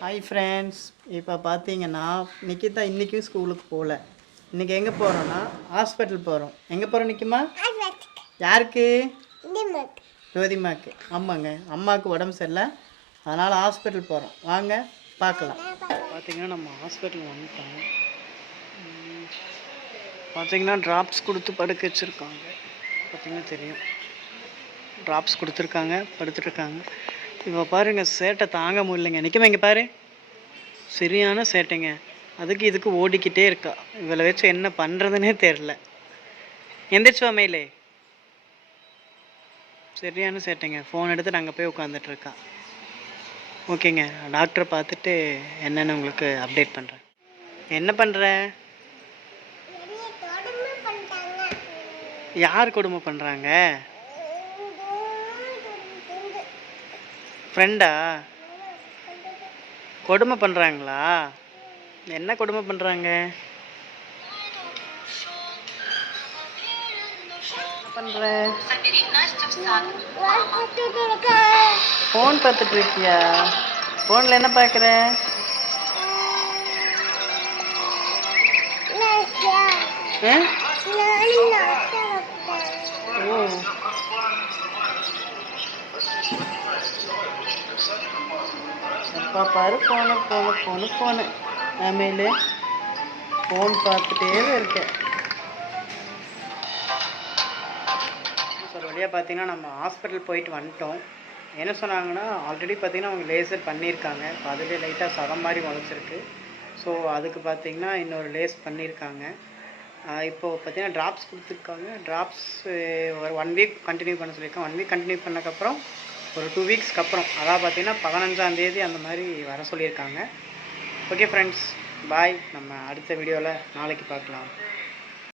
Hi friends இப்போ பார்த்தீங்கன்னா நிக்கிதா இன்றைக்கும் ஸ்கூலுக்கு போகல இன்றைக்கி எங்கே போகிறோன்னா ஹாஸ்பிட்டல் போகிறோம் எங்கே போகிறோம் நிற்குமா யாருக்கு? ஜோதிமாக்கு. ஆமாங்க. அம்மாவுக்கு உடம்பு சரியில்லை. அதனால் ஹாஸ்பிட்டல் போகிறோம் வாங்க பார்க்கலாம். பார்த்தீங்கன்னா நம்ம ஹாஸ்பிட்டல் வந்துட்டோம். பார்த்தீங்கன்னா ட்ராப்ஸ் கொடுத்து படுக்க வச்சுருக்காங்க. பார்த்தீங்கன்னா தெரியும். ட்ராப்ஸ் கொடுத்துருக்காங்க படுத்துட்ருக்காங்க இப்போ பாருங்க சேட்டை தாங்க முடியலைங்க. நிற்குமா இங்கே பாரு. சரியான சேட்டைங்க. அதுக்கு இதுக்கு ஓடிக்கிட்டே இருக்கா. இவளை வச்சு என்ன பண்ணுறதுனே தெரில எந்திரிச்சு வமையிலே சரியான சேட்டைங்க. ஃபோன் எடுத்து நாங்கள் போய் உட்காந்துட்டு இருக்கா. ஓகேங்க. டாக்டரை பார்த்துட்டு என்னென்னு உங்களுக்கு அப்டேட் பண்ணுறேன் என்ன பண்ணுற யார் கொடுமை பண்ணுறாங்க ஃப்ரெண்டா கொடுமை பண்ணுறாங்களா என்ன கொடுமை பண்ணுறாங்க பண்ணுற ஃபோன் பார்த்துட்டு இருக்கியா? ஃபோனில் என்ன பார்க்குற? ஆ? எப்பா பாரு ஃபோனு ஃபோனு ஃபோனு ஃபோனு ஆಮೇಲೆ ஃபோன் பார்த்துட்டே இருக்கேன். ஒரு வழியாக பார்த்தீங்கன்னா நம்ம ஹாஸ்பிட்டல் போயிட்டு வந்துட்டோம். என்ன சொன்னாங்கன்னா ஆல்ரெடி பார்த்தீங்கன்னா அவங்க லேசர் பண்ணியிருக்காங்க. இப்போ அதுலேயே லைட்டாக சதம் மாதிரி முளைச்சிருக்கு ஸோ அதுக்கு பார்த்தீங்கன்னா இன்னொரு லேஸ் பண்ணியிருக்காங்க. இப்போது பார்த்திங்கன்னா பார்த்தீங்கன்னா ட்ராப்ஸ் கொடுத்துருக்காங்க. ட்ராப்ஸ் ஒரு ஒன் வீக் கண்டினியூ பண்ண சொல்லியிருக்காங்க. ஒன் வீக் கண்டினியூ பண்ணக்கப்புறம் ஒரு டூ வீக்ஸ்க்கு அப்புறம். அதாவது பார்த்தீங்கன்னா பதினஞ்சாம் தேதி அந்த மாதிரி வர சொல்லியிருக்காங்க. ஓகே ஃப்ரெண்ட்ஸ் பாய் நம்ம அடுத்த வீடியோவில் நாளைக்கு பார்க்கலாம்.